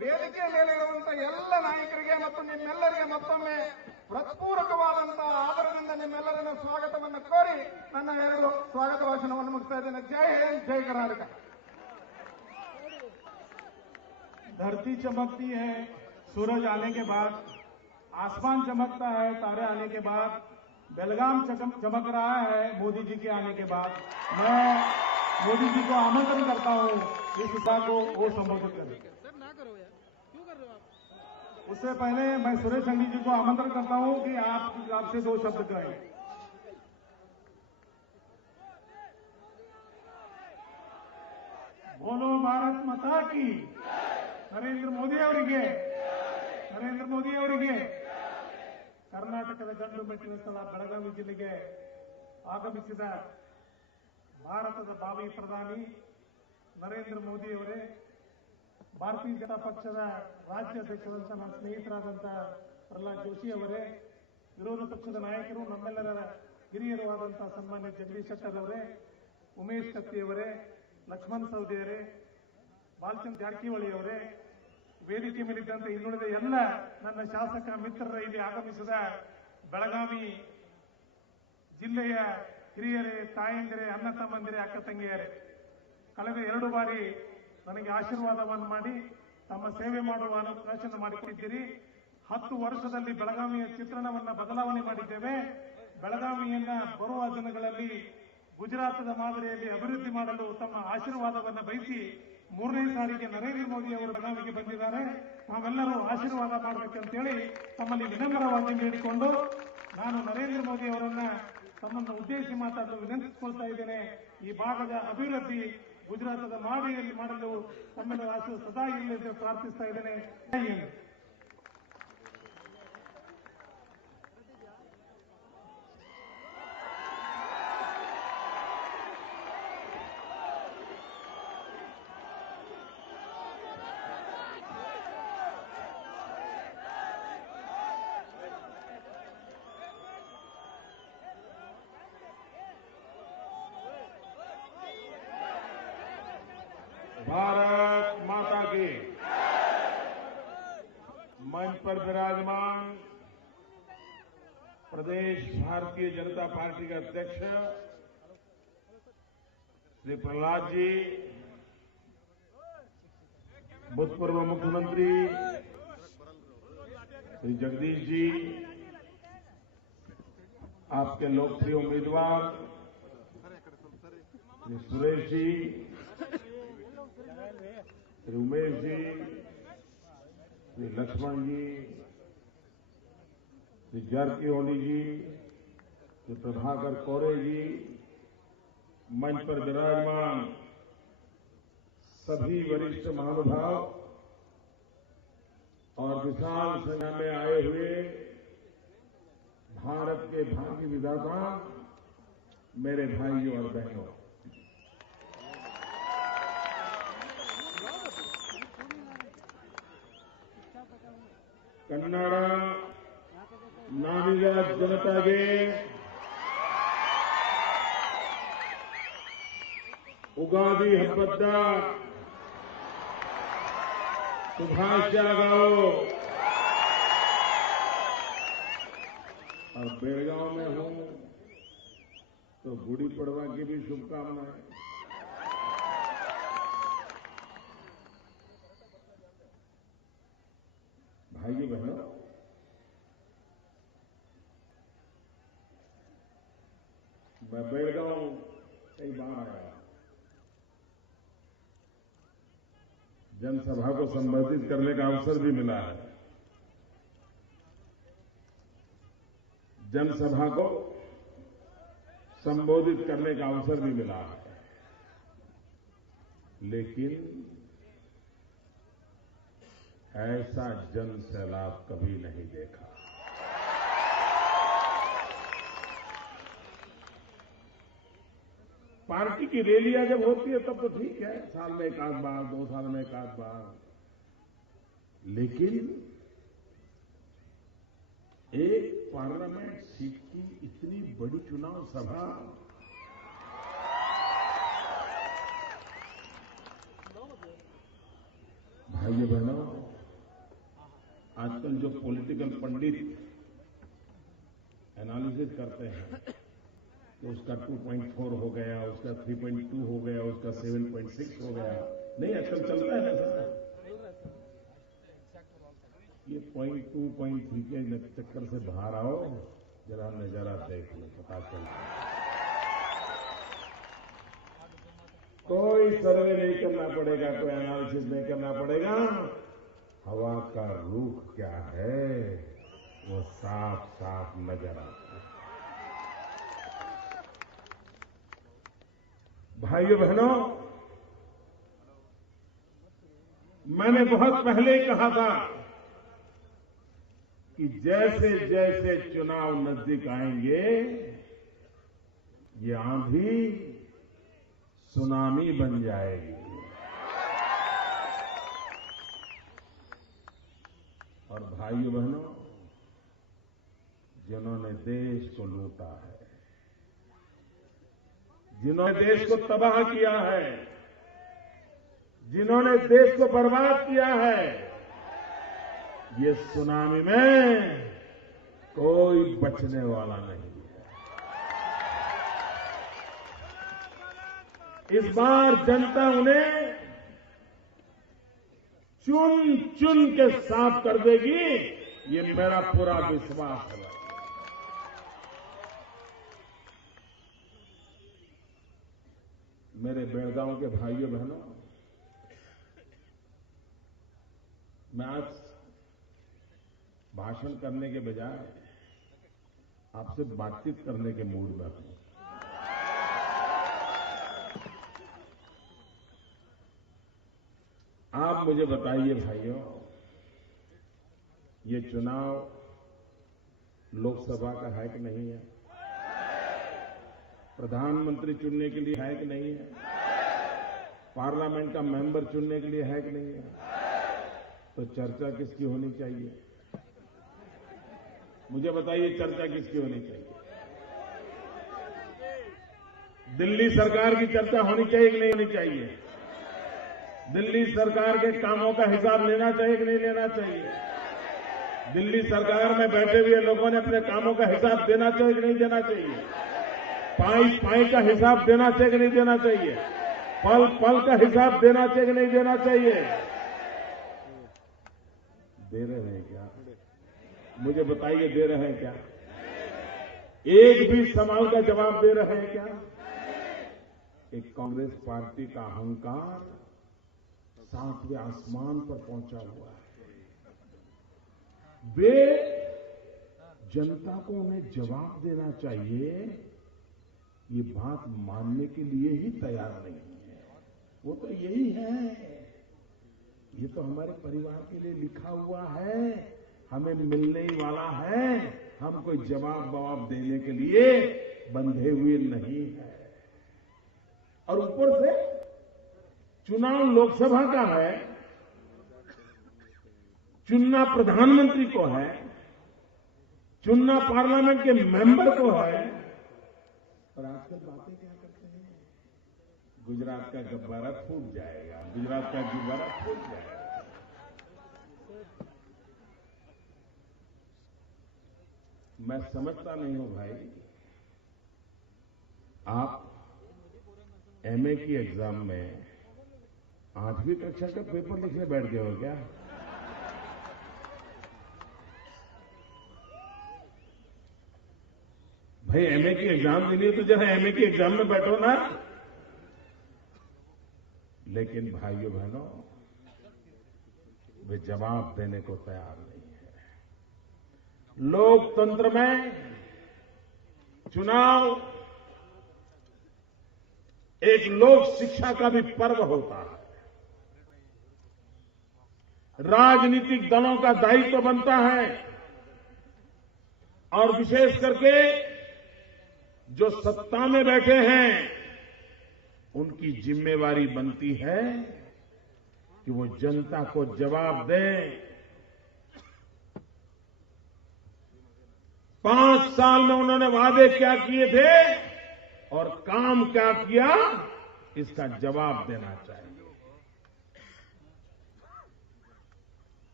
ವೇದಿಕೆ ಮೇಲಿರುವಂತಹ ಎಲ್ಲ ನಾಯಕರಿಗೆ ಮತ್ತು ನಿಮ್ಮೆಲ್ಲರಿಗೆ ಮತ್ತೊಮ್ಮೆ ಹೃತ್ಪೂರ್ವಕವಾದಂತಹ ಆದರದಿಂದ ನಿಮ್ಮೆಲ್ಲರನ್ನ ಸ್ವಾಗತವನ್ನು ಕೋರಿ ನನ್ನ ಎರಡು ಸ್ವಾಗತ ಭಾಷಣವನ್ನು ಮುಗಿಸ್ತಾ ಇದ್ದೇನೆ. ಜೈ ಹಿಂದ್, ಜೈ ಕರ್ನಾಟಕ. धरती चमकती है सूरज आने के बाद, आसमान चमकता है तारे आने के बाद, बेलगाम चमक रहा है मोदी जी के आने के बाद। मैं मोदी जी को आमंत्रण करता हूं इस सभा को वो संबोधित करें। उससे पहले मैं सुरेश अंडी जी को आमंत्रण करता हूं कि आपसे दो शब्द कहें। बोलो भारत माता की, ನರೇಂದ್ರ ಮೋದಿ ಅವರಿಗೆ ಕರ್ನಾಟಕದ ಗಂಡು ಮೆಟ್ಟಿನ ಸ್ಥಳ ಬೆಳಗಾವಿ ಜಿಲ್ಲೆಗೆ ಆಗಮಿಸಿದ ಭಾರತದ ಭಾವಿ ಪ್ರಧಾನಿ ನರೇಂದ್ರ ಮೋದಿ ಅವರೇ, ಭಾರತೀಯ ಜನತಾ ಪಕ್ಷದ ರಾಜ್ಯಾಧ್ಯಕ್ಷರಾದಂತಹ ನನ್ನ ಸ್ನೇಹಿತರಾದಂತಹ ಪ್ರಹ್ಲಾದ್ ಜೋಶಿ ಅವರೇ, ವಿರೋಧ ಪಕ್ಷದ ನಾಯಕರು ನಮ್ಮೆಲ್ಲರ ಹಿರಿಯರು ಆದಂತಹ ಸನ್ಮಾನ್ಯ ಜಗದೀಶ್ ಶೆಟ್ಟರ್ ಅವರೇ, ಉಮೇಶ್ ಕತ್ತಿ ಅವರೇ, ಲಕ್ಷ್ಮಣ್ ಸವದಿ ಅವರೇ, ಬಾಲಚಂದ್ರ ಜಾರಕಿಹೊಳಿ ಅವರೇ, ವೇದಿಕೆ ಮೇಲಿದ್ದಂತೆ ಇನ್ನುಳಿದ ಎಲ್ಲ ನನ್ನ ಶಾಸಕ ಮಿತ್ರರ ಇಲ್ಲಿ ಆಗಮಿಸಿದ ಬೆಳಗಾವಿ ಜಿಲ್ಲೆಯ ಹಿರಿಯರೇ, ತಾಯಂದಿರೇ, ಅಣ್ಣ ತಮ್ಮಂದಿರೇ, ಅಕ್ಕ ತಂಗಿಯರೇ, ಕಳೆದ 2 ಬಾರಿ ನನಗೆ ಆಶೀರ್ವಾದವನ್ನು ಮಾಡಿ ತಮ್ಮ ಸೇವೆ ಮಾಡುವ ಅವಕಾಶ ಮಾಡಿಕೊಟ್ಟಿದ್ದೀರಿ. 10 ವರ್ಷದಲ್ಲಿ ಬೆಳಗಾವಿಯ ಚಿತ್ರಣವನ್ನ ಬದಲಾವಣೆ ಮಾಡಿದ್ದೇವೆ. ಬೆಳಗಾವಿಯನ್ನ ಬರುವ ದಿನಗಳಲ್ಲಿ ಗುಜರಾತದ ಮಾದರಿಯಲ್ಲಿ ಅಭಿವೃದ್ಧಿ ಮಾಡಲು ತಮ್ಮ ಆಶೀರ್ವಾದವನ್ನು ಬಯಸಿ 3ನೇ ಸಾರಿಗೆ ನರೇಂದ್ರ ಮೋದಿ ಅವರು ಬೆಳಗಾವಿಗೆ ಬಂದಿದ್ದಾರೆ. ನಾವೆಲ್ಲರೂ ಆಶೀರ್ವಾದ ಮಾಡಬೇಕಂತೇಳಿ ತಮ್ಮಲ್ಲಿ ವಿನಮ್ರವಾಗಿ ಬೇಡಿಕೊಂಡು ನಾನು ನರೇಂದ್ರ ಮೋದಿ ಅವರನ್ನ ತಮ್ಮನ್ನು ಉದ್ದೇಶಿಸಿ ಮಾತಾಡಲು ವಿನಂತಿಸಿಕೊಳ್ತಾ ಇದ್ದೇನೆ. ಈ ಭಾಗದ ಅಭಿವೃದ್ಧಿ ಗುಜರಾತದ ಮಾದರಿಯಲ್ಲಿ ಮಾಡಲು ತಮ್ಮೆಲ್ಲರ ಆಶೀರ್ವಾದ ಸದಾ ಇರಲಿ ಎಂದು ಪ್ರಾರ್ಥಿಸ್ತಾ ಇದ್ದೇನೆ. ಜೈ ಹಿಂದ್. भारत माता की। मंच पर विराजमान प्रदेश भारतीय जनता पार्टी के अध्यक्ष श्री प्रहलाद जी, भूतपूर्व मुख्यमंत्री श्री जगदीश जी, आपके लोकप्रिय उम्मीदवार श्री सुरेश जी, श्री उमेश जी, श्री लक्ष्मण जी, श्री जारकिहोली जी, श्री प्रभाकर कोरे जी, मंच पर विराजमान सभी वरिष्ठ महानुभाव और विशाल संख्या में आए हुए भारत के भाग्य विधाता मेरे भाइयों और बहनों, ಕನ್ನಡ ನಾಡಿನ ಜನತೆಗೆ ಉಗಾದಿ ಹಬ್ಬದ ಶುಭಾಶಯಗಳು। और बेलगांव में हूं तो गुड़ी पड़वा की भी शुभकामनाएं। भाइयों बहनों, मैं बेलगांव कई बार आया, जनसभा को संबोधित करने का अवसर भी मिला है। जनसभा को संबोधित करने का अवसर भी मिला है, लेकिन ऐसा जन सैलाब कभी नहीं देखा। पार्टी की रैलियां जब होती है तब तो ठीक है, साल में 1 आध बार, 2 साल में 1 आध बार, लेकिन एक पार्लियामेंट सीट की इतनी बड़ी चुनाव सभा भाइयों बहनों, आजकल जो पॉलिटिकल पंडित एनालिसिस करते हैं तो उसका 2.4 हो गया, उसका 3.2 हो गया, उसका 7.6 हो गया, नहीं आजकल चलता है ऐसा। ये 0.2 0.3 के चक्कर से बाहर आओ, जरा नजारा देख लो, पता चलता है। कोई सर्वे नहीं करना पड़ेगा, कोई एनालिसिस नहीं करना पड़ेगा। हवा का रुख क्या है वो साफ साफ नजर आता है। भाइयों बहनों, मैंने बहुत पहले कहा था कि जैसे जैसे चुनाव नजदीक आएंगे ये आंधी सुनामी बन जाएगी। और भाइयों बहनों, जिन्होंने देश को लूटा है, जिन्होंने देश को तबाह किया है, जिन्होंने देश को बर्बाद किया है, ये सुनामी में कोई बचने वाला नहीं है। इस बार जनता उन्हें चुन चुन के साफ कर देगी, ये मेरा पूरा विश्वास है। मेरे बेलगांव के भाइयों बहनों, मैं आज भाषण करने के बजाय आपसे बातचीत करने के मूड में हूं। आप मुझे बताइए भाइयों, ये चुनाव लोकसभा का है कि नहीं है? प्रधानमंत्री चुनने के लिए है कि नहीं है? पार्लियामेंट का मेंबर चुनने के लिए है कि नहीं है? तो चर्चा किसकी होनी चाहिए? मुझे बताइए, चर्चा किसकी होनी चाहिए? दिल्ली सरकार की चर्चा होनी चाहिए कि नहीं होनी चाहिए? दिल्ली सरकार के कामों का हिसाब लेना चाहिए कि नहीं लेना चाहिए? दिल्ली सरकार में बैठे हुए लोगों ने अपने कामों का हिसाब देना चाहिए कि नहीं देना चाहिए? पाई पाई का हिसाब देना चाहिए कि नहीं देना चाहिए? पल पल का हिसाब देना चाहिए कि नहीं देना चाहिए? दे रहे हैं क्या? मुझे बताइए, दे रहे हैं क्या? एक भी सवाल का जवाब दे रहे हैं क्या? एक कांग्रेस पार्टी का अहंकार 7वें आसमान पर पहुंचा हुआ है। वे जनता को उन्हें जवाब देना चाहिए, ये बात मानने के लिए ही तैयार नहीं है। वो तो यही है, ये तो हमारे परिवार के लिए लिखा हुआ है, हमें मिलने ही वाला है, हम कोई जवाब देने के लिए बंधे हुए नहीं है। और ऊपर से चुनाव लोकसभा का है, चुनना प्रधानमंत्री को है, चुनना पार्लियामेंट के मेंबर को है। और आजकल बातें क्या करते हैं? गुजरात का गब्बारा फूट जाएगा, गुजरात का गुब्बारा फूट जाएगा। मैं समझता नहीं हूं भाई, आप एमए की एग्जाम में 8वीं कक्षा का पेपर लिखने बैठ गए हो क्या? भाई एमए की एग्जाम देनी है तो जरा एमए की एग्जाम में बैठो ना। लेकिन भाइयों बहनों, वे जवाब देने को तैयार नहीं है। लोकतंत्र में चुनाव एक लोक शिक्षा का भी पर्व होता है। राजनीतिक दलों का दायित्व बनता है, और विशेष करके जो सत्ता में बैठे हैं उनकी जिम्मेवारी बनती है कि वो जनता को जवाब दें। 5 साल में उन्होंने वादे क्या किए थे और काम क्या किया, इसका जवाब देना चाहिए।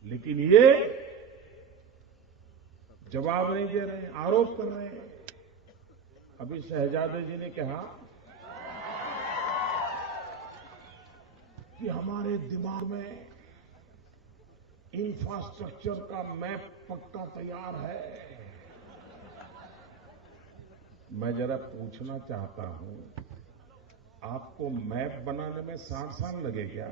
लेकिन ये जवाब नहीं दे रहे हैं, आरोप कर रहे हैं। अभी शहजादे जी ने कहा कि हमारे दिमाग में इंफ्रास्ट्रक्चर का मैप पक्का तैयार है। मैं जरा पूछना चाहता हूं, आपको मैप बनाने में 60 साल लगे क्या?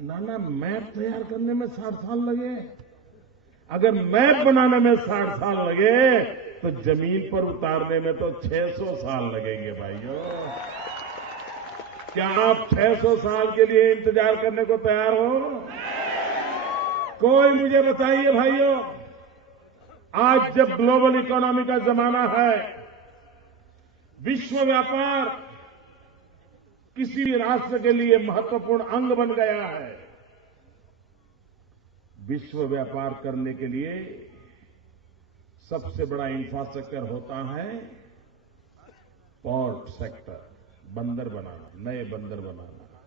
ना, मैप तैयार करने में 60 साल लगे? अगर मैप बनाने में 60 साल लगे तो जमीन पर उतारने में तो 600 साल लगेंगे भाइयों। क्या आप 600 साल के लिए इंतजार करने को तैयार हो? कोई मुझे बताइए भाइयों, आज जब ग्लोबल इकोनॉमी का जमाना है, विश्व व्यापार किसी भी राष्ट्र के लिए महत्वपूर्ण अंग बन गया है। विश्व व्यापार करने के लिए सबसे बड़ा इंफ्रास्ट्रक्चर होता है पोर्ट सेक्टर, बंदर बनाना, नए बंदर बनाना।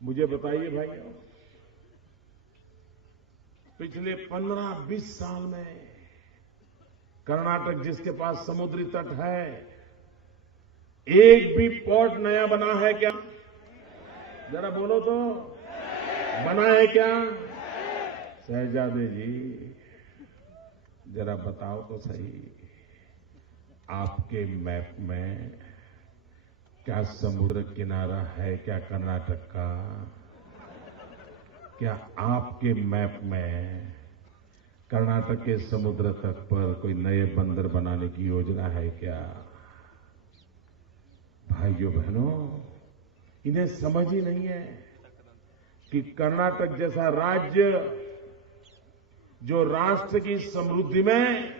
मुझे बताइए भाइयों, पिछले 15-20 साल में कर्नाटक जिसके पास समुद्री तट है, एक भी पोर्ट नया बना है क्या? जरा बोलो तो, बना है क्या? शहजादे जी जरा बताओ तो सही, आपके मैप में क्या समुद्र किनारा है क्या कर्नाटक का? क्या आपके मैप में कर्नाटक के समुद्र तट पर कोई नए बंदर बनाने की योजना है क्या? भाइयों बहनों, इन्हें समझ ही नहीं है कि कर्नाटक जैसा राज्य जो राष्ट्र की समृद्धि में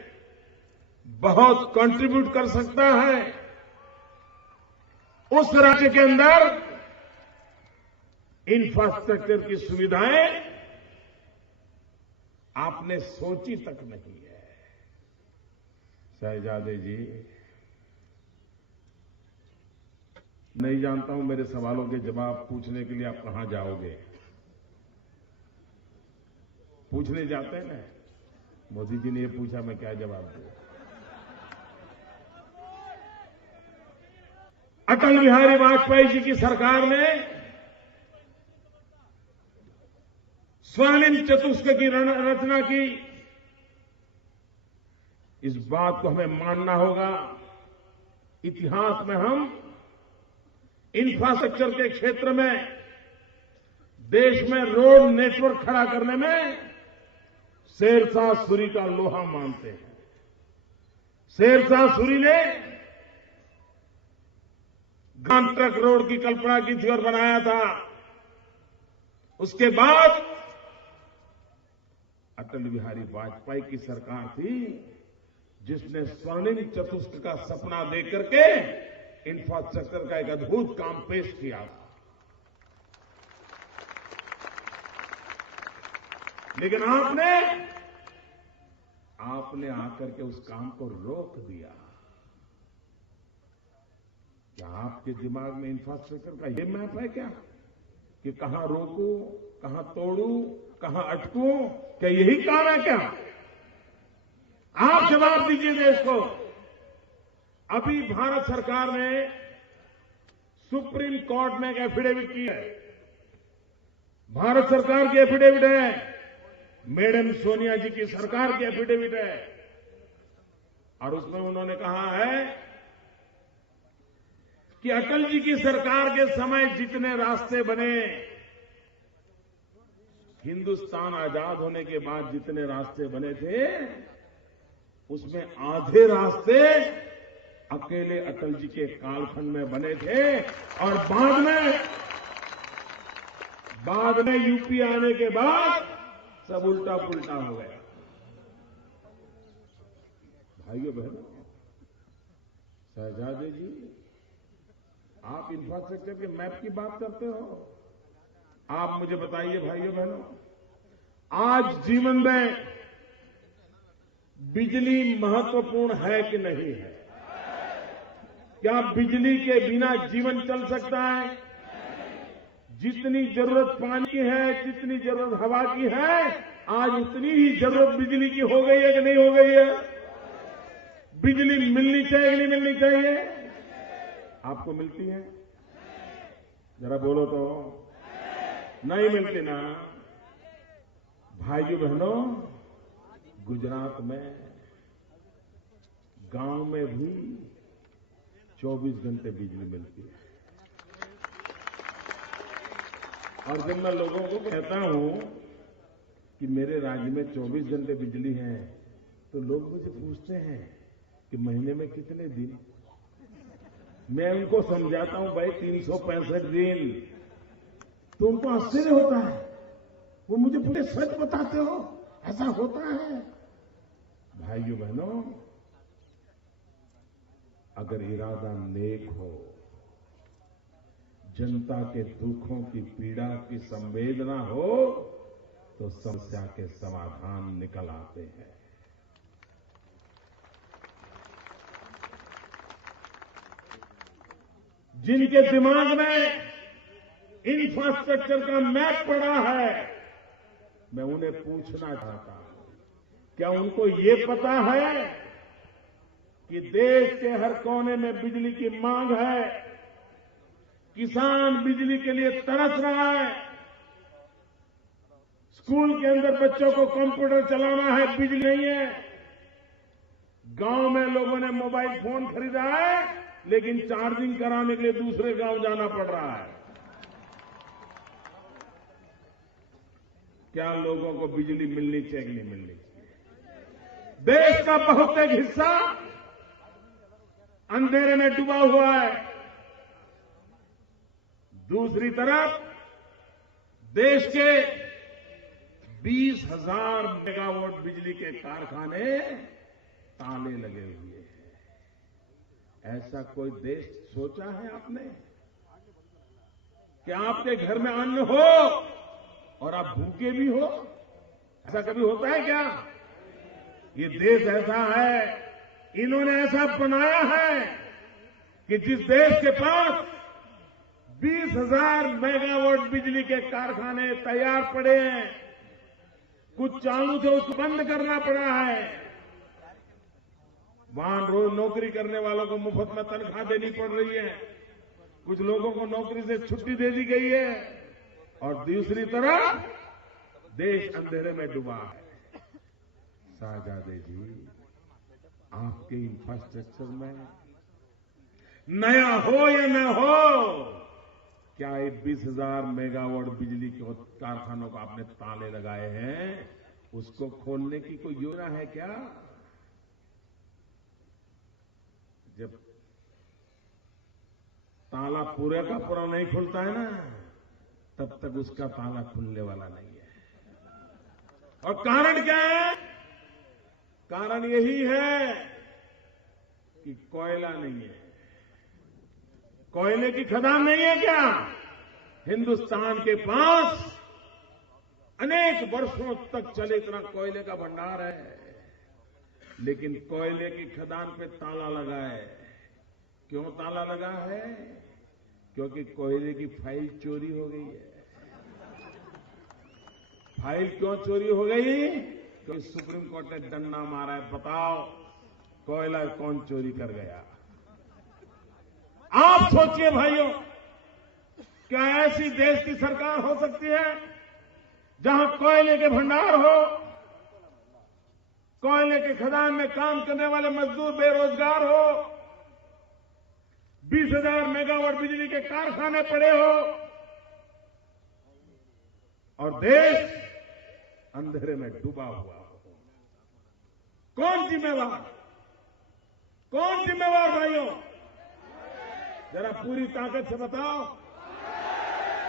बहुत कंट्रीब्यूट कर सकता है, उस राज्य के अंदर इंफ्रास्ट्रक्चर की सुविधाएं आपने सोची तक नहीं है। शहजादे जी, नहीं जानता हूं मेरे सवालों के जवाब पूछने के लिए आप कहां जाओगे? पूछने जाते हैं ना, मोदी जी ने ये पूछा, मैं क्या जवाब दूं? अटल बिहारी वाजपेयी जी की सरकार ने स्वर्णिम चतुष्क की रचना की। इस बात को हमें मानना होगा, इतिहास में हम इंफ्रास्ट्रक्चर के क्षेत्र में देश में रोड नेटवर्क खड़ा करने में शेरशाह सूरी का लोहा मानते हैं। शेरशाह सूरी ने ग्राम ट्रक रोड की कल्पना की थी और बनाया था। उसके बाद अटल बिहारी वाजपेयी की सरकार थी जिसने स्वर्णिम चतुष्क का सपना देकर के इंफ्रास्ट्रक्चर का एक अद्भुत काम पेश किया। लेकिन आपने आकर के उस काम को रोक दिया। क्या आपके दिमाग में इंफ्रास्ट्रक्चर का ये मैप है क्या कि कहां रोकूं, कहां तोड़ूं, कहां अटकूं? क्या यही काम है क्या? आप जवाब दीजिए देश को। अभी भारत सरकार ने सुप्रीम कोर्ट में एक एफिडेविट की है। भारत सरकार की एफिडेविट है, मैडम सोनिया जी की सरकार की एफिडेविट है, और उसमें उन्होंने कहा है कि अटल जी की सरकार के समय जितने रास्ते बने, हिंदुस्तान आजाद होने के बाद जितने रास्ते बने थे, उसमें आधे रास्ते अकेले अटल जी के कालखंड में बने थे, और बाद में यूपी आने के बाद सब उल्टा पुल्टा हो गया। भाइयों बहनों, शहजादे जी, आप इंफ्रास्ट्रक्चर के मैप की बात करते हो। आप मुझे बताइए भाइयों बहनों, आज जीवन में बिजली महत्वपूर्ण है कि नहीं है? क्या बिजली के बिना जीवन चल सकता है? जितनी जरूरत पानी की है, जितनी जरूरत हवा की है, आज उतनी ही जरूरत बिजली की हो गई है कि नहीं हो गई है? बिजली मिलनी चाहिए कि नहीं मिलनी चाहिए? आपको मिलती है? जरा बोलो तो। नहीं मिलती ना? भाइयों बहनों, गुजरात में गांव में भी 24 घंटे बिजली मिलती है। और जब मैं लोगों को कहता हूं कि मेरे राज्य में 24 घंटे बिजली है, तो लोग मुझे पूछते हैं कि महीने में कितने दिन? मैं उनको समझाता हूं भाई 365 दिन। तो उनको आश्चर्य होता है, वो मुझे पूरे सच बताते हो, ऐसा होता है? भाइयों बहनों, अगर इरादा नेक हो, जनता के दुखों की पीड़ा की संवेदना हो, तो समस्या के समाधान निकल आते हैं। जिनके दिमाग में इंफ्रास्ट्रक्चर का मैप पड़ा है, मैं उन्हें पूछना चाहता हूं, क्या उनको ये पता है कि देश के हर कोने में बिजली की मांग है? किसान बिजली के लिए तरस रहा है। स्कूल के अंदर बच्चों को कंप्यूटर चलाना है, बिजली नहीं है। गांव में लोगों ने मोबाइल फोन खरीदा है, लेकिन चार्जिंग कराने के लिए दूसरे गांव जाना पड़ रहा है। क्या लोगों को बिजली मिलनी चाहिए कि नहीं मिलनी चाहिए? देश का बहुत एक हिस्सा अंधेरे में डूबा हुआ है। दूसरी तरफ देश के 20,000 मेगावाट बिजली के कारखाने ताले लगे हुए हैं। ऐसा कोई देश सोचा है आपने? क्या आपके घर में अन्न हो और आप भूखे भी हो? ऐसा कभी होता है क्या? ये देश ऐसा है, इन्होंने ऐसा बनाया है कि जिस देश के पास 20,000 मेगावाट बिजली के कारखाने तैयार पड़े हैं, कुछ चालू थे उसको बंद करना पड़ा है। वहां रोज नौकरी करने वालों को मुफ्त में तनख्वाह देनी पड़ रही है, कुछ लोगों को नौकरी से छुट्टी दे दी गई है, और दूसरी तरफ देश अंधेरे में डूबा है। शाहजादे जी, आपके इंफ्रास्ट्रक्चर में नया हो या न हो, क्या ये 20,000 मेगावाट बिजली के कारखानों को आपने ताले लगाए हैं, उसको खोलने की कोई योजना है क्या? जब ताला पूरे का पूरा नहीं खुलता है ना, तब तक उसका ताला खुलने वाला नहीं है। और कारण क्या है? कारण यही है कि कोयला नहीं है। कोयले की खदान नहीं है क्या? हिंदुस्तान के पास अनेक वर्षों तक चले इतना कोयले का भंडार है, लेकिन कोयले की खदान पे ताला लगा है। क्यों ताला लगा है? क्योंकि कोयले की फाइल चोरी हो गई है। फाइल क्यों चोरी हो गई? क्योंकि सुप्रीम कोर्ट ने डंडा मारा है। बताओ कोयला कौन चोरी कर गया? आप सोचिए भाइयों, क्या ऐसी देश की सरकार हो सकती है जहां कोयले के भंडार हो, कोयले के खदान में काम करने वाले मजदूर बेरोजगार हो, 20,000 मेगावाट बिजली के कारखाने पड़े हो, और देश अंधेरे में डूबा हुआ हो? कौन जिम्मेवार? कौन जिम्मेवार भाइयों? जरा पूरी ताकत से बताओ,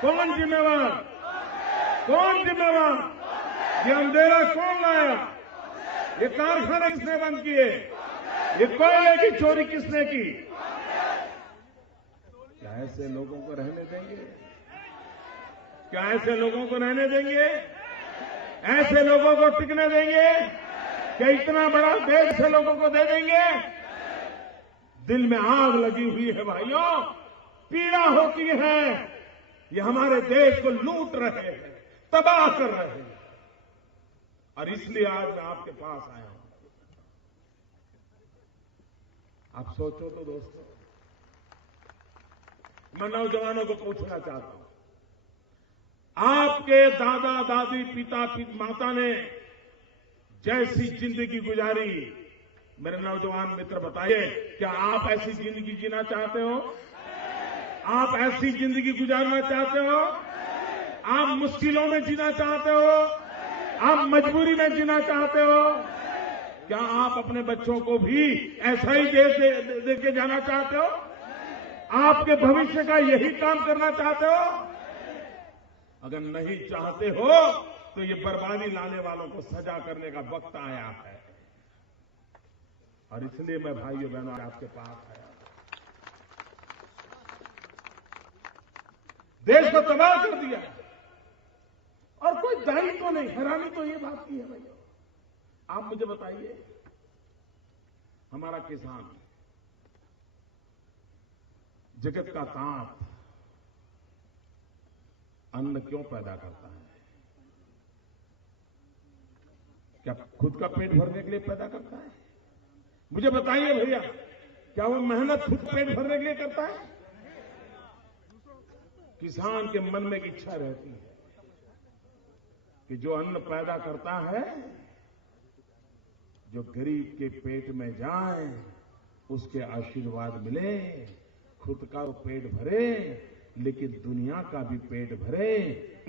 कौन जिम्मेवार? कौन जिम्मेवार? ये अंधेरा कौन लाया? ये कारखाने किसने बंद किए? ये कोयले की चोरी किसने की? क्या ऐसे लोगों को रहने देंगे? क्या ऐसे लोगों को रहने देंगे? ऐसे लोगों को टिकने देंगे? क्या इतना बड़ा देश ऐसे लोगों को दे देंगे? दिल में आग लगी हुई है भाइयों, पीड़ा होती है ये हमारे देश को लूट रहे हैं, तबाह कर रहे हैं। और इसलिए आज मैं आपके पास आया हूं। आप सोचो तो दोस्तों, मैं नौजवानों को पूछना चाहता हूं, आपके दादा दादी पिता माता ने जैसी जिंदगी गुजारी, मेरे नौजवान मित्र बताइए, क्या आप ऐसी जिंदगी जीना चाहते हो? आप ऐसी जिंदगी गुजारना चाहते हो? आप मुश्किलों में जीना चाहते हो? आप मजबूरी में जीना चाहते हो? क्या आप अपने बच्चों को भी ऐसा ही दे के जाना चाहते हो? आपके भविष्य का यही काम करना चाहते हो? अगर नहीं चाहते हो तो ये बर्बादी लाने वालों को सजा करने का वक्त आया है। और इसलिए मैं भाइयों बहनों आपके पास आया। देश को तबाह कर दिया और कोई दायित्व तो नहीं। हैरानी तो ये बात की है भैया। आप मुझे बताइए, हमारा किसान जगत का ताप अन्न क्यों पैदा करता है? क्या खुद का पेट भरने के लिए पैदा करता है? मुझे बताइए भैया, क्या वो मेहनत खुद पेट भरने के लिए करता है? किसान के मन में एक इच्छा रहती है कि जो अन्न पैदा करता है, जो गरीब के पेट में जाए, उसके आशीर्वाद मिले, खुद का पेट भरे लेकिन दुनिया का भी पेट भरे।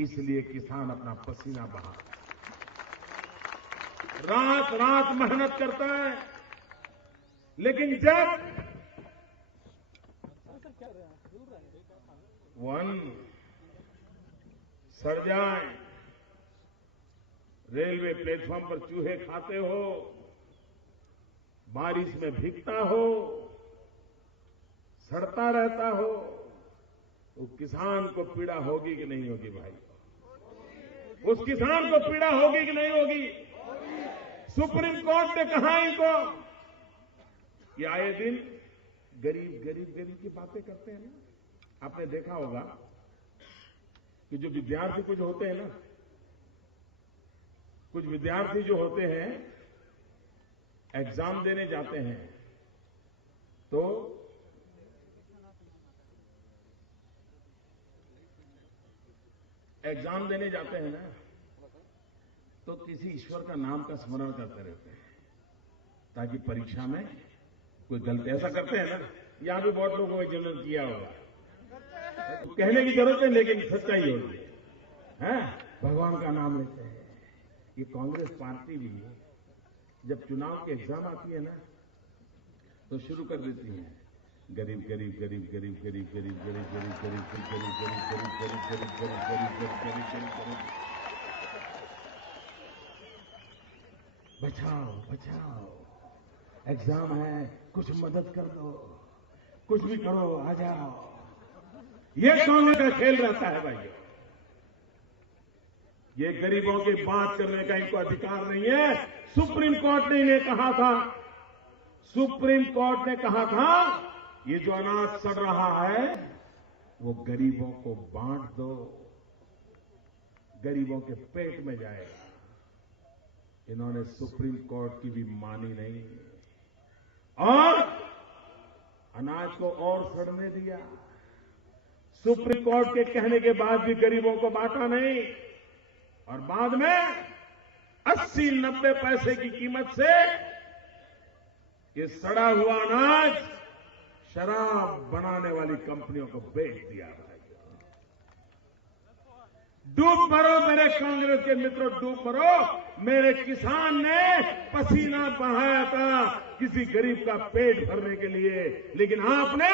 इसलिए किसान अपना पसीना बहा, रात रात मेहनत करता है, लेकिन जब वो अन्न सड़ जाए, रेलवे प्लेटफॉर्म पर चूहे खाते हो, बारिश में भीगता हो, सड़ता रहता हो, तो किसान को पीड़ा होगी कि नहीं होगी भाई? उस किसान को पीड़ा होगी कि नहीं होगी? सुप्रीम कोर्ट ने कहा इनको, ये आए दिन गरीब गरीब गरीब की बातें करते हैं ना। आपने देखा होगा कि जो विद्यार्थी कुछ होते हैं ना, कुछ विद्यार्थी जो होते हैं एग्जाम देने जाते हैं, तो एग्जाम देने जाते हैं ना, तो किसी ईश्वर का नाम का स्मरण करते रहते हैं ताकि परीक्षा में कोई गलती, ऐसा करते हैं ना। यहां भी बहुत लोगों ने जनरल किया होगा, तो कहने की जरूरत नहीं, लेकिन सच्चाई होगी है। भगवान का नाम लेते हैं। ये कांग्रेस पार्टी भी जब चुनाव की एग्जाम आती है ना, तो शुरू कर देती है, गरीब गरीब गरीब गरीब गरीब गरीब गरीब गरीब गरीब गरीब गरीब गरीब गरीब गरीब गरीब गरीब गरीब गरीब गरीब, बचाओ बचाओ, एग्जाम है, कुछ मदद कर दो, कुछ भी करो, आ जाओ। ये कांग्रेस का खेल रहता है भाई। ये गरीबों की बात करने का इनको अधिकार नहीं है। सुप्रीम कोर्ट ने इन्हें कहा था, सुप्रीम कोर्ट ने कहा था, ये जो अनाज सड़ रहा है वो गरीबों को बांट दो, गरीबों के पेट में जाएगा। इन्होंने सुप्रीम कोर्ट की भी मानी नहीं और अनाज को और सड़ने दिया। सुप्रीम कोर्ट के कहने के बाद भी गरीबों को बांटा नहीं और बाद में 80-90 पैसे की कीमत से ये सड़ा हुआ अनाज शराब बनाने वाली कंपनियों को बेच दिया। डूब मरो मेरे कांग्रेस के मित्रों, डूब मरो। मेरे किसान ने पसीना बहाया था किसी गरीब का पेट भरने के लिए, लेकिन आपने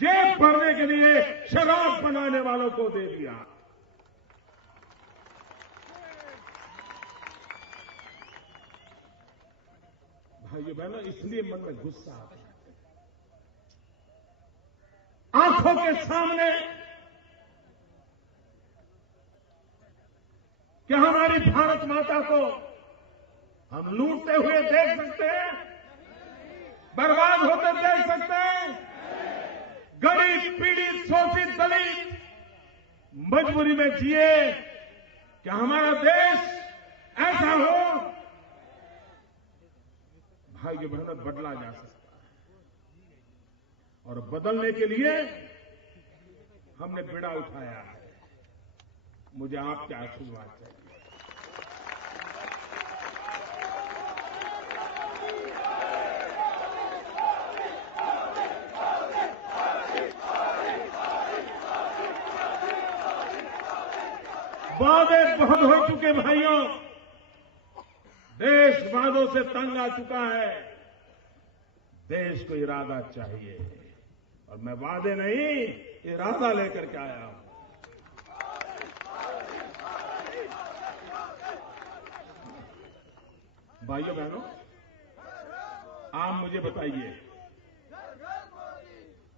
जेब भरने के लिए शराब बनाने वालों को दे दिया। भाइयों बहनों, इसलिए मन में गुस्सा आता है। आंखों के सामने क्या हमारी भारत माता को हम लूटते हुए देख सकते हैं? बर्बाद होते देख सकते हैं? गरीब पीड़ित शोषित दलित मजबूरी में जिए कि हमारा देश ऐसा हो। भाइयों बहनों, बदला जा सकता है और बदलने के लिए हमने बीड़ा उठाया है। मुझे आपके आशीर्वाद चाहिए। वादे बहुत हो चुके भाइयों, देश वादों से तंग आ चुका है। देश को इरादा चाहिए और मैं वादे नहीं, इरादा लेकर के आया हूं। भाइयों बहनों, आप मुझे बताइए,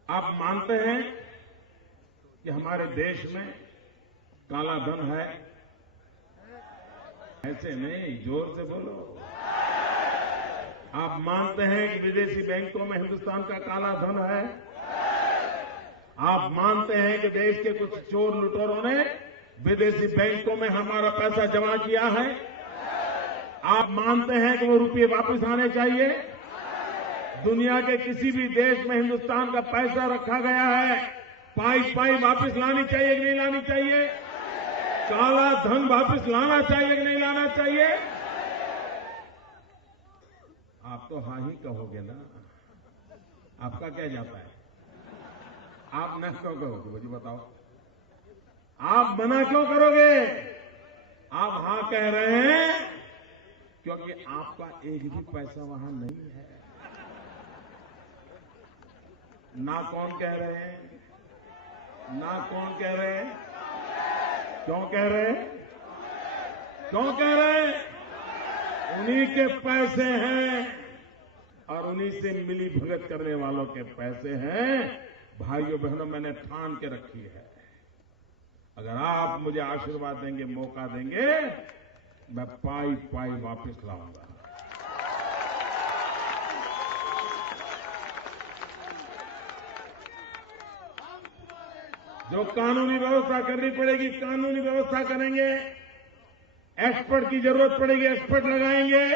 आप मानते हैं कि हमारे देश में काला धन है? ऐसे नहीं, जोर से बोलो। आप मानते हैं कि विदेशी बैंकों में हिंदुस्तान का काला धन है? आप मानते हैं कि देश के कुछ चोर लुटेरों ने विदेशी बैंकों में हमारा पैसा जमा किया है? आप मानते हैं कि वो रुपये वापस आने चाहिए? दुनिया के किसी भी देश में हिंदुस्तान का पैसा रखा गया है, पाई पाई वापस लानी चाहिए कि नहीं लानी चाहिए? काला धन वापस लाना चाहिए कि नहीं लाना चाहिए? आप तो हाँ ही कहोगे ना। आपका क्या जाता है? आप न क्यों कहोगे मुझे बताओ? आप मना क्यों करोगे? आप हाँ कह रहे हैं क्योंकि आपका एक भी पैसा वहां नहीं है। ना कौन कह रहे हैं? ना कौन कह रहे हैं? क्यों कह रहे हैं? क्यों कह रहे हैं? उन्हीं के पैसे हैं और उन्हीं से मिली भगत करने वालों के पैसे हैं। भाइयों बहनों, मैंने ठान के रखी है, अगर आप मुझे आशीर्वाद देंगे, मौका देंगे, मैं पाई पाई वापस लाऊंगा। जो कानूनी व्यवस्था करनी पड़ेगी, कानूनी व्यवस्था करेंगे। एक्सपर्ट की जरूरत पड़ेगी, एक्सपर्ट लगाएंगे।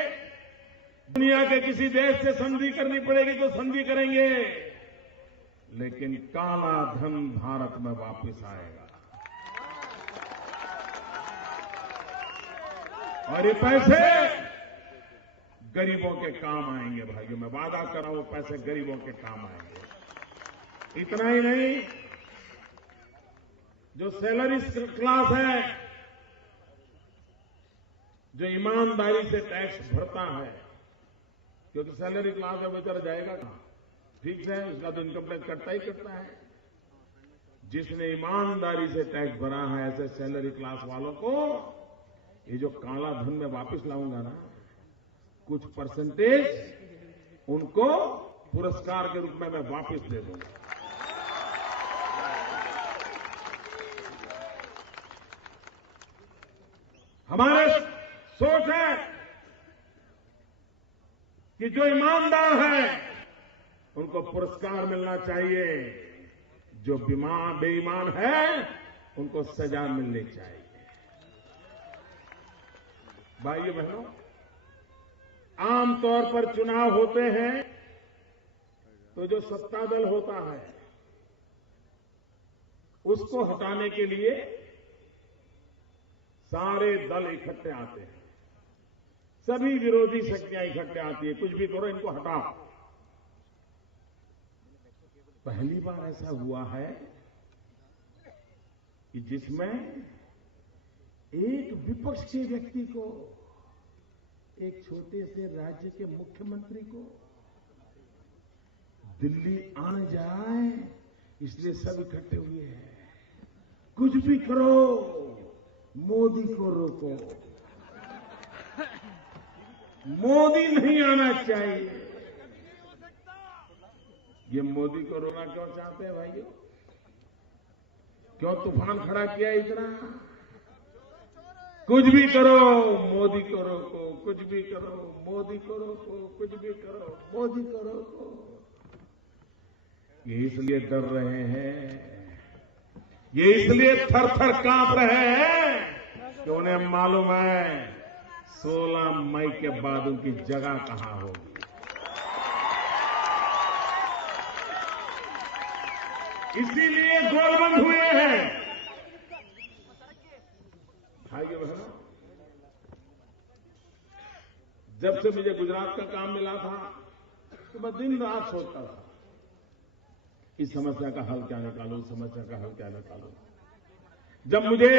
दुनिया के किसी देश से संधि करनी पड़ेगी तो संधि करेंगे, लेकिन काला धन भारत में वापस आएगा। और ये पैसे गरीबों के काम आएंगे। भाइयों, मैं वादा कर रहा हूं, पैसे गरीबों के काम आएंगे। इतना ही नहीं, जो सैलरी क्लास है, जो ईमानदारी से टैक्स भरता है, क्योंकि सैलरी क्लास है बेचारा जाएगा कहां? ठीक है, उसका तो इनकम टैक्स कटता ही कटता है। जिसने ईमानदारी से टैक्स भरा है, ऐसे सैलरी क्लास वालों को ये जो काला धन में वापस लाऊंगा ना, कुछ परसेंटेज उनको पुरस्कार के रूप में मैं वापस दे दूंगा। हमारे सोच है कि जो ईमानदार है उनको पुरस्कार मिलना चाहिए, जो बेईमान है उनको सजा मिलनी चाहिए। भाइयों बहनों, आमतौर पर चुनाव होते हैं तो जो सत्ता दल होता है उसको हटाने के लिए सारे दल इकट्ठे आते हैं, सभी विरोधी शक्तियां इकट्ठे आती है, कुछ भी करो इनको हटाओ। पहली बार ऐसा हुआ है कि जिसमें एक विपक्ष के व्यक्ति को, एक छोटे से राज्य के मुख्यमंत्री को दिल्ली आने जाए, इसलिए सब इकट्ठे हुए हैं। कुछ भी करो, मोदी को रोको, मोदी नहीं आना चाहिए। ये मोदी को रोकना क्यों चाहते हैं भाइयों? क्यों तूफान खड़ा किया इतना? कुछ भी करो, मोदी को रोको, कुछ भी करो, मोदी को रोको, कुछ भी करो, मोदी को रोको। ये इसलिए डर रहे हैं ये इसलिए थर थर कांप रहे हैं कि उन्हें मालूम है 16 मई के बाद उनकी जगह कहां होगी। इसीलिए गोलबंद हुए हैं। भाइयों बहनों, जब से मुझे गुजरात का काम मिला था तो मैं दिन रात सोचता था इस समस्या का हल क्या निकालूं, समस्या का हल क्या निकालूं। जब मुझे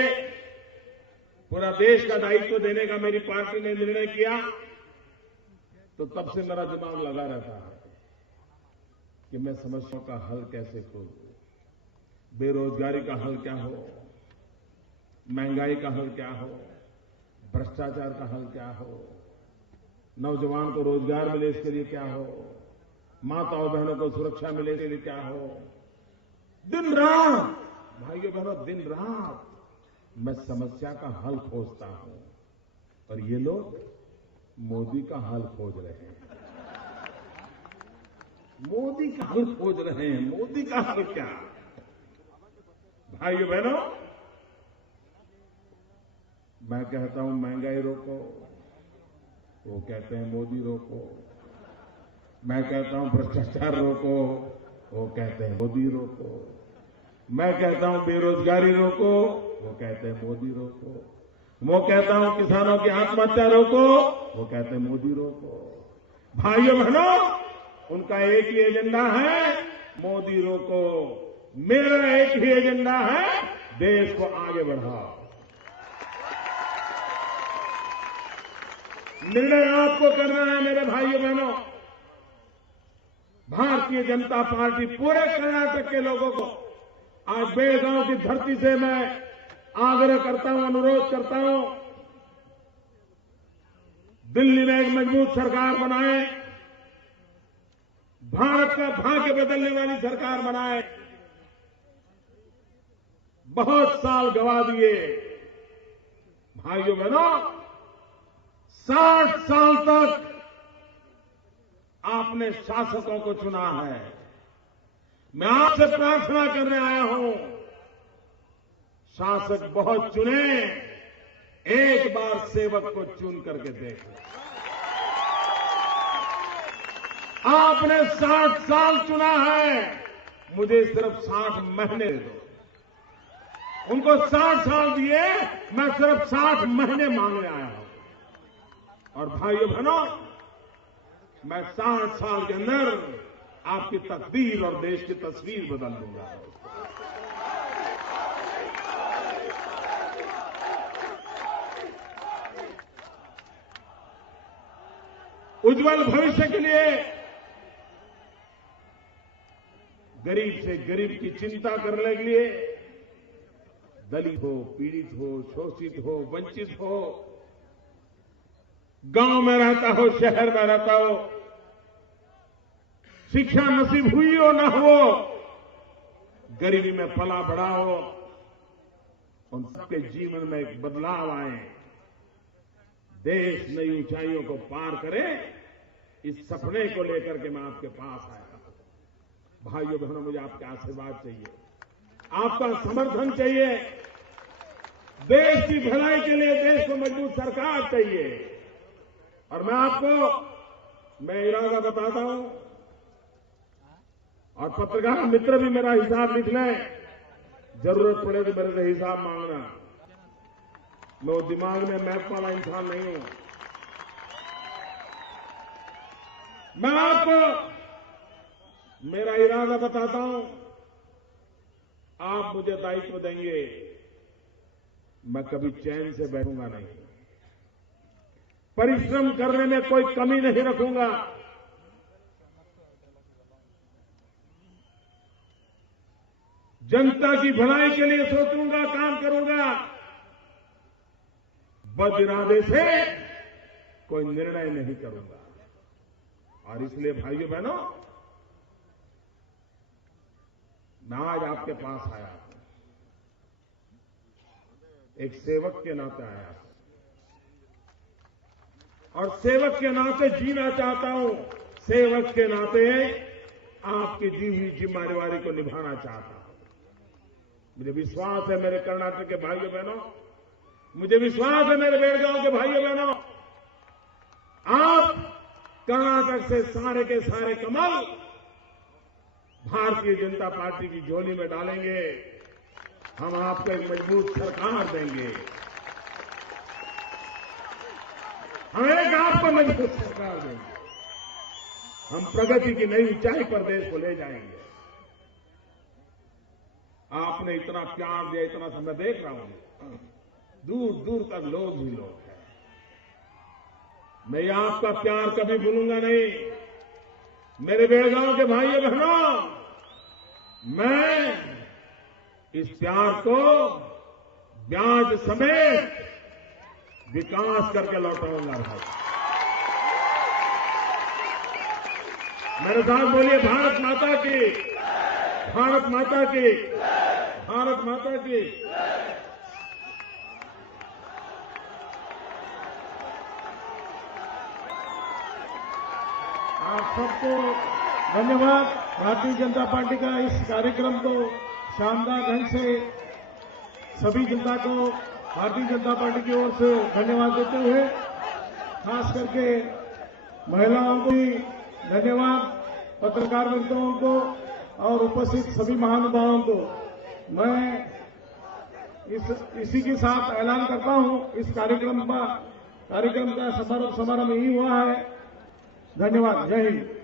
पूरा देश का दायित्व देने का मेरी पार्टी ने निर्णय किया तो तब से मेरा दिमाग लगा रहता है कि मैं समस्याओं का हल कैसे खोजूं, बेरोजगारी का हल क्या हो, महंगाई का हल क्या हो, भ्रष्टाचार का हल क्या हो, नौजवान को रोजगार मिले इसके लिए क्या हो, माताओं बहनों को सुरक्षा मिले इसके लिए क्या हो। दिन रात भाइयों बहनों, दिन रात मैं समस्या का हल खोजता हूं और ये लोग मोदी का हल खोज रहे हैं। मोदी का हल खोज रहे हैं। मोदी का हल क्या? भाइयों बहनों, मैं कहता हूं महंगाई रोको, वो कहते हैं मोदी रोको। मैं कहता हूं भ्रष्टाचार रोको, वो कहते हैं मोदी रोको। मैं कहता हूं बेरोजगारी रोको, वो कहते हैं मोदी रोको। वो कहता हूं किसानों की आत्महत्या रोको, वो कहते हैं मोदी रोको। भाइयों बहनों, उनका एक ही एजेंडा है, मोदी रोको। मेरा एक ही एजेंडा है, देश को आगे बढ़ाओ। निर्णय आपको करना है मेरे भाइयों बहनों। भारतीय जनता पार्टी पूरे कर्नाटक के लोगों को आज बेलगांव की धरती से मैं आग्रह करता हूं, अनुरोध करता हूं, दिल्ली में एक मजबूत सरकार बनाए, भारत का भाग्य बदलने वाली सरकार बनाए। बहुत साल गवा दिए भाइयों बहनों, 60 साल तक आपने शासकों को चुना है। मैं आपसे प्रार्थना करने आया हूं, शासक बहुत चुने, एक बार सेवक को चुन करके देखो। आपने 60 साल चुना है, मुझे सिर्फ 60 महीने दे दो। उनको 60 साल दिए, मैं सिर्फ 60 महीने मांगने आया हूं। और भाइयों बहनों, मैं 60 साल के अंदर आपकी तकदीर और देश की तस्वीर बदल दूंगा। उज्जवल भविष्य के लिए गरीब से गरीब की चिंता करने के लिए, दलित हो, पीड़ित हो, शोषित हो, वंचित हो, गांव में रहता हो, शहर में रहता हो, शिक्षा नसीब हुई हो ना हो, गरीबी में पला बढ़ा हो, उन सबके जीवन में एक बदलाव आए, देश नई ऊंचाइयों को पार करे, इस सपने को लेकर के मैं आपके पास आया। भाइयों बहनों, मुझे आपका आशीर्वाद चाहिए, आपका समर्थन चाहिए। देश की भलाई के लिए देश को मजबूत सरकार चाहिए। और मैं इरादा बताता हूं, और पत्रकार मित्र भी मेरा हिसाब लिख लें, जरूरत पड़े तो मेरे से हिसाब मांगना। मैं वो दिमाग में मैप वाला इंसान नहीं हूं। मैं आपको मेरा इरादा बताता हूं, आप मुझे दायित्व देंगे, मैं कभी चैन से बैठूंगा नहीं, परिश्रम करने में कोई कमी नहीं रखूंगा। जनता की भलाई के लिए सोचूंगा, काम करूंगा। बद इरादे से कोई निर्णय नहीं करूंगा। और इसलिए भाइयों बहनों, मैं आज आपके पास आया हूं, एक सेवक के नाते आया हूं, और सेवक के नाते जीना चाहता हूं। सेवक के नाते आपकी दी हुई जिम्मेदारी को निभाना चाहता हूं। मुझे विश्वास है मेरे कर्नाटक के भाइयों बहनों, मुझे विश्वास है मेरे बेलगांव के भाइयों बहनों, आप कर्नाटक से सारे के सारे कमल भारतीय जनता पार्टी की झोली में डालेंगे। हम आपको एक मजबूत सरकार देंगे, हम एक आपको मजबूत सरकार देंगे, हम प्रगति की नई ऊंचाई पर देश को ले जाएंगे। आपने इतना प्यार दिया, इतना समय देख रहा हूं, दूर दूर तक लोग ही लोग हैं। मैं आपका प्यार कभी भूलूंगा नहीं। मेरे बेलगांव के भाइयों बहनों, मैं इस प्यार को ब्याज समेत विकास करके लौटाऊंगा भाई। मेरे साथ बोलिए, भारत माता की, भारत माता की, भारत माता की। आप सबको धन्यवाद। भारतीय जनता पार्टी का इस कार्यक्रम को शानदार ढंग से सभी जनता को भारतीय जनता पार्टी की ओर से धन्यवाद देते हुए, खास करके महिलाओं को भी धन्यवाद, पत्रकार मित्रों को और उपस्थित सभी महानुभावों को। मैं इसी के साथ ऐलान करता हूं, इस कार्यक्रम का शुभारंभ यही हुआ है। धन्यवाद। जय हिंद।